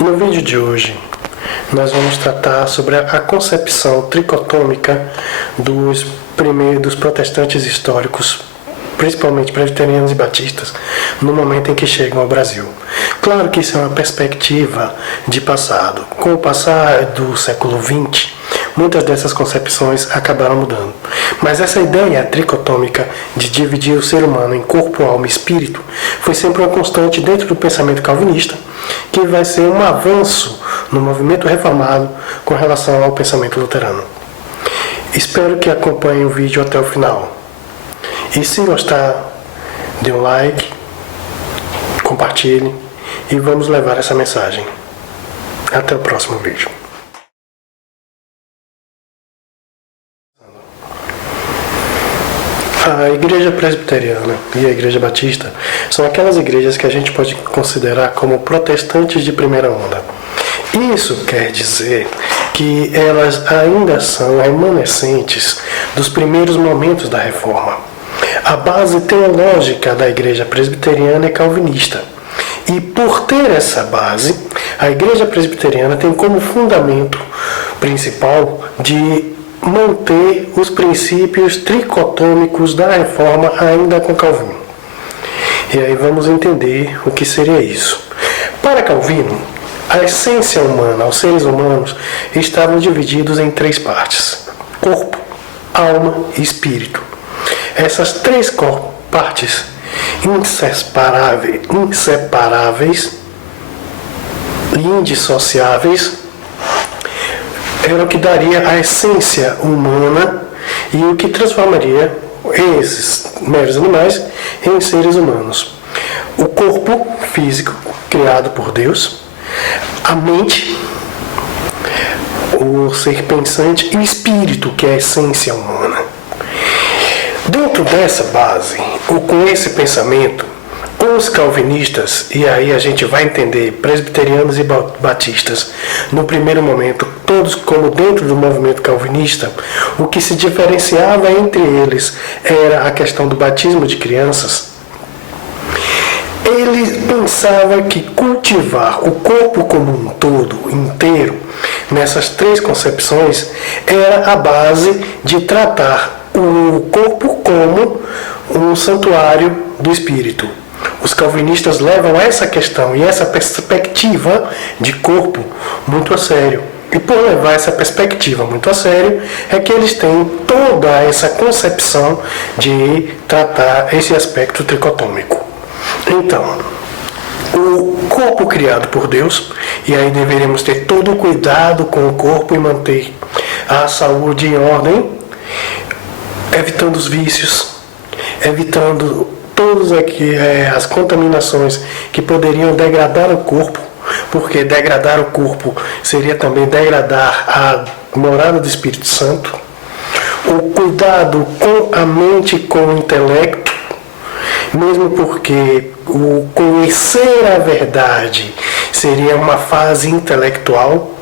No vídeo de hoje, nós vamos tratar sobre a concepção tricotômica dos protestantes históricos, principalmente presbiterianos e batistas, no momento em que chegam ao Brasil. Claro que isso é uma perspectiva de passado. Com o passar do século XX, muitas dessas concepções acabaram mudando. Mas essa ideia tricotômica de dividir o ser humano em corpo, alma e espírito foi sempre uma constante dentro do pensamento calvinista, que vai ser um avanço no movimento reformado com relação ao pensamento luterano. Espero que acompanhem o vídeo até o final. E se gostar, dê um like, compartilhe e vamos levar essa mensagem. Até o próximo vídeo. A igreja presbiteriana e a igreja batista são aquelas igrejas que a gente pode considerar como protestantes de primeira onda. Isso quer dizer que elas ainda são remanescentes dos primeiros momentos da reforma. A base teológica da igreja presbiteriana é calvinista. E por ter essa base, a igreja presbiteriana tem como fundamento principal de manter os princípios tricotômicos da reforma ainda com Calvino. E aí vamos entender o que seria isso. Para Calvino, a essência humana, os seres humanos, estavam divididos em três partes: corpo, alma e espírito. Essas três partes inseparáveis e indissociáveis era o que daria a essência humana e o que transformaria esses meros animais em seres humanos. O corpo físico, criado por Deus, a mente, o ser pensante e o espírito, que é a essência humana. Dentro dessa base, com esse pensamento, os calvinistas, e aí a gente vai entender presbiterianos e batistas, no primeiro momento, todos como dentro do movimento calvinista, o que se diferenciava entre eles era a questão do batismo de crianças. Ele pensava que cultivar o corpo como um todo, inteiro, nessas três concepções, era a base de tratar o corpo como um santuário do espírito. Os calvinistas levam essa questão e essa perspectiva de corpo muito a sério. E por levar essa perspectiva muito a sério, é que eles têm toda essa concepção de tratar esse aspecto tricotômico. Então, o corpo criado por Deus, e aí deveríamos ter todo o cuidado com o corpo e manter a saúde em ordem, evitando os vícios, evitando todas as contaminações que poderiam degradar o corpo, porque degradar o corpo seria também degradar a morada do Espírito Santo. O cuidado com a mente e com o intelecto, mesmo porque o conhecer a verdade seria uma fase intelectual.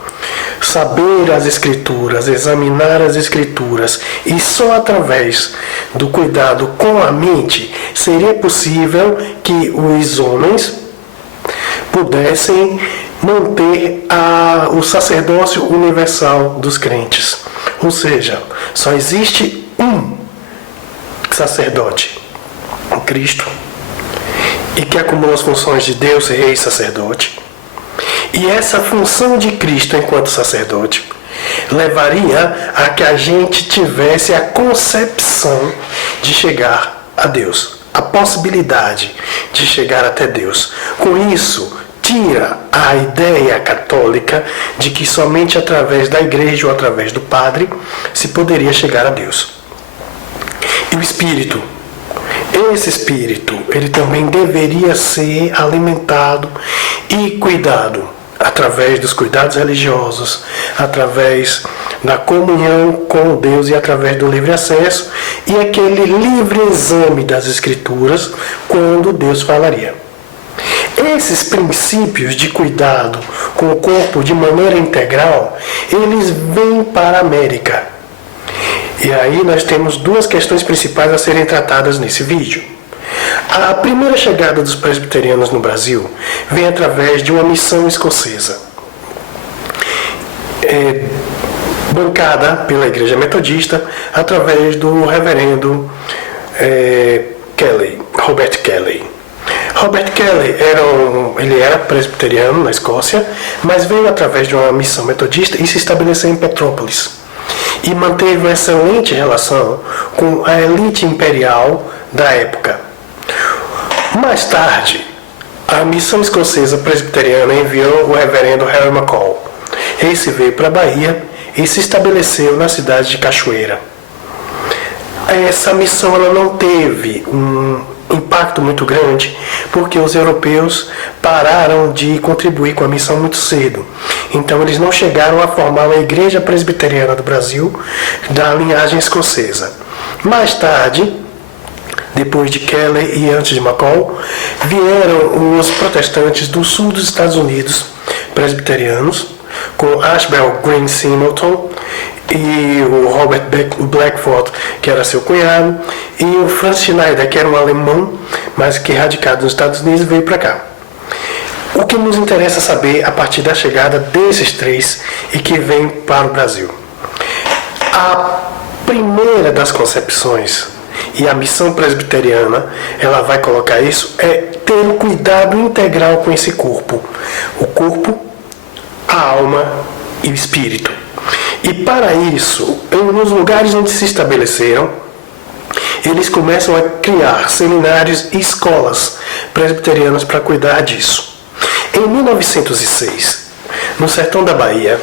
Saber as Escrituras, examinar as Escrituras, e só através do cuidado com a mente seria possível que os homens pudessem manter o sacerdócio universal dos crentes. Ou seja, só existe um sacerdote, o Cristo, e que acumula as funções de Deus, Rei e Sacerdote. E essa função de Cristo enquanto sacerdote levaria a que a gente tivesse a concepção de chegar a Deus, a possibilidade de chegar até Deus. Com isso, tira a ideia católica de que somente através da igreja ou através do padre se poderia chegar a Deus. E o Espírito, esse Espírito, ele também deveria ser alimentado e cuidado através dos cuidados religiosos, através da comunhão com Deus e através do livre acesso e aquele livre exame das Escrituras quando Deus falaria. Esses princípios de cuidado com o corpo de maneira integral, eles vêm para a América. E aí nós temos duas questões principais a serem tratadas nesse vídeo. A primeira chegada dos presbiterianos no Brasil vem através de uma missão escocesa. bancada pela Igreja Metodista através do reverendo Robert Kelly. Robert Kelly ele era presbiteriano na Escócia, mas veio através de uma missão metodista e se estabeleceu em Petrópolis. E manteve uma excelente relação com a elite imperial da época. Mais tarde, a missão escocesa presbiteriana enviou o reverendo Harry McCall. Esse veio para a Bahia e se estabeleceu na cidade de Cachoeira. Essa missão ela não teve um impacto muito grande, porque os europeus pararam de contribuir com a missão muito cedo. Então eles não chegaram a formar uma igreja presbiteriana do Brasil da linhagem escocesa. Mais tarde, depois de Kelly e antes de McCall, vieram os protestantes do sul dos Estados Unidos, presbiterianos, com Ashbel Green Simonton e o Robert Blackford, que era seu cunhado, e o Franz Schneider, que era um alemão, mas que radicado nos Estados Unidos veio para cá. O que nos interessa saber a partir da chegada desses três e que vem para o Brasil. A primeira das concepções, e a missão presbiteriana, ela vai colocar isso, é ter um cuidado integral com esse corpo. O corpo, a alma e o espírito. E para isso, nos lugares onde se estabeleceram, eles começam a criar seminários e escolas presbiterianas para cuidar disso. Em 1906, no sertão da Bahia,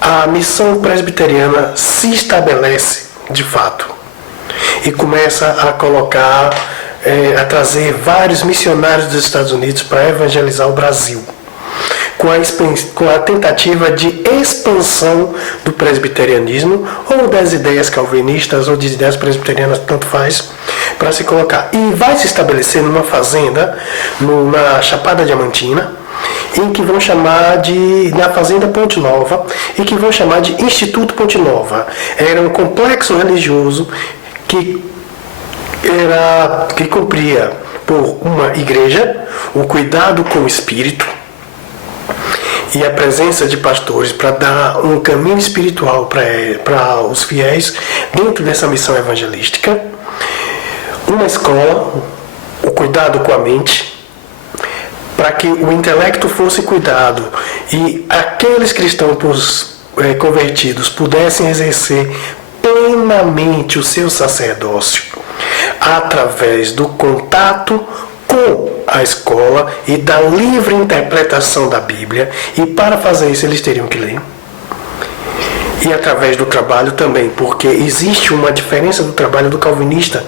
a missão presbiteriana se estabelece de fato e começa a colocar, a trazer vários missionários dos Estados Unidos para evangelizar o Brasil, com a tentativa de expansão do presbiterianismo ou das ideias calvinistas ou de ideias presbiterianas, tanto faz, para se colocar. E vai se estabelecer numa fazenda na Chapada Diamantina, em que vão chamar na Fazenda Ponte Nova, e que vão chamar de Instituto Ponte Nova. Era um complexo religioso que cumpria por uma igreja o cuidado com o espírito e a presença de pastores para dar um caminho espiritual para os fiéis dentro dessa missão evangelística. Uma escola, o cuidado com a mente, para que o intelecto fosse cuidado e aqueles cristãos convertidos pudessem exercer plenamente o seu sacerdócio através do contato com a escola e da livre interpretação da Bíblia, e para fazer isso eles teriam que ler. E através do trabalho também, porque existe uma diferença do trabalho do calvinista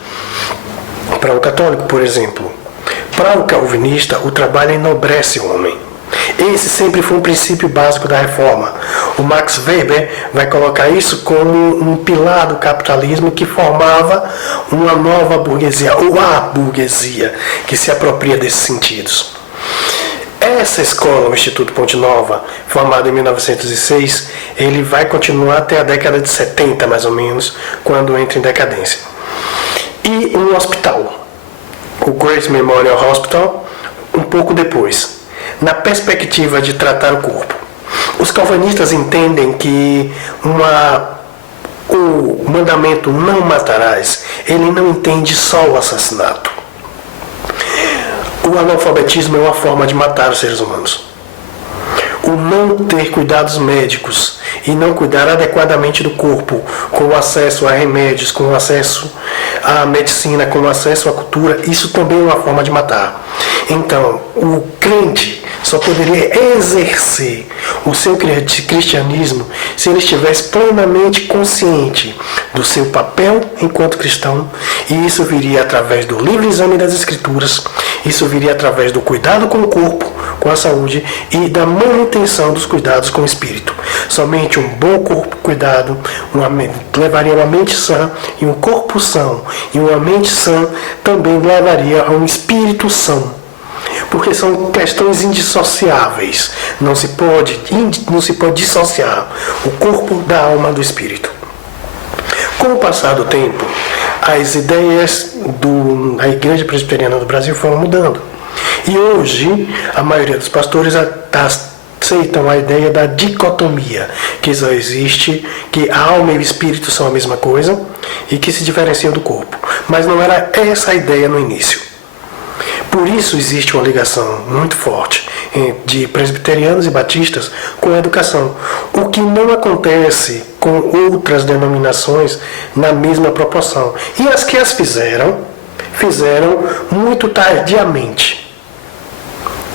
para o católico, por exemplo. Para o calvinista, o trabalho enobrece o homem. Esse sempre foi um princípio básico da reforma. O Max Weber vai colocar isso como um pilar do capitalismo que formava uma nova burguesia, ou a burguesia, que se apropria desses sentidos. Essa escola, o Instituto Ponte Nova, formado em 1906, ele vai continuar até a década de 70, mais ou menos, quando entra em decadência. E um hospital, o Grace Memorial Hospital, um pouco depois, na perspectiva de tratar o corpo. Os calvinistas entendem que o mandamento não matarás, ele não entende só o assassinato. O analfabetismo é uma forma de matar os seres humanos. O não ter cuidados médicos e não cuidar adequadamente do corpo, com o acesso a remédios, com o acesso à medicina, com o acesso à cultura, isso também é uma forma de matar. Então, o crente só poderia exercer o seu cristianismo se ele estivesse plenamente consciente do seu papel enquanto cristão, e isso viria através do livre exame das Escrituras, isso viria através do cuidado com o corpo, com a saúde, e da manutenção dos cuidados com o espírito. Somente um bom corpo cuidado levaria uma mente sã, e um corpo são e uma mente sã também levaria a um espírito são. Porque são questões indissociáveis. Não se pode dissociar o corpo da alma do espírito. Com o passar do tempo, as ideias da Igreja Presbiteriana do Brasil foram mudando. E hoje, a maioria dos pastores está aceitam a ideia da dicotomia, que só existe, que a alma e o espírito são a mesma coisa e que se diferenciam do corpo. Mas não era essa a ideia no início. Por isso existe uma ligação muito forte de presbiterianos e batistas com a educação, o que não acontece com outras denominações na mesma proporção. E as que as fizeram muito tardiamente.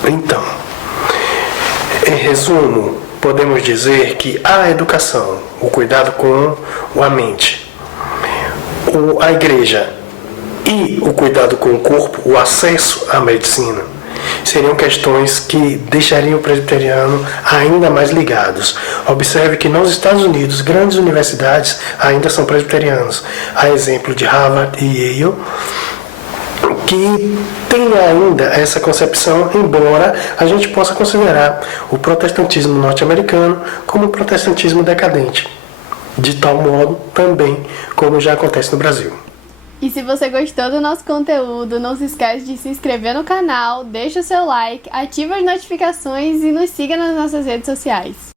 Então, em resumo, podemos dizer que a educação, o cuidado com a mente, a igreja e o cuidado com o corpo, o acesso à medicina, seriam questões que deixariam o presbiteriano ainda mais ligados. Observe que nos Estados Unidos, grandes universidades ainda são presbiterianas. Há exemplo de Harvard e Yale, que tem ainda essa concepção, embora a gente possa considerar o protestantismo norte-americano como um protestantismo decadente, de tal modo também como já acontece no Brasil. E se você gostou do nosso conteúdo, não se esquece de se inscrever no canal, deixa o seu like, ativa as notificações e nos siga nas nossas redes sociais.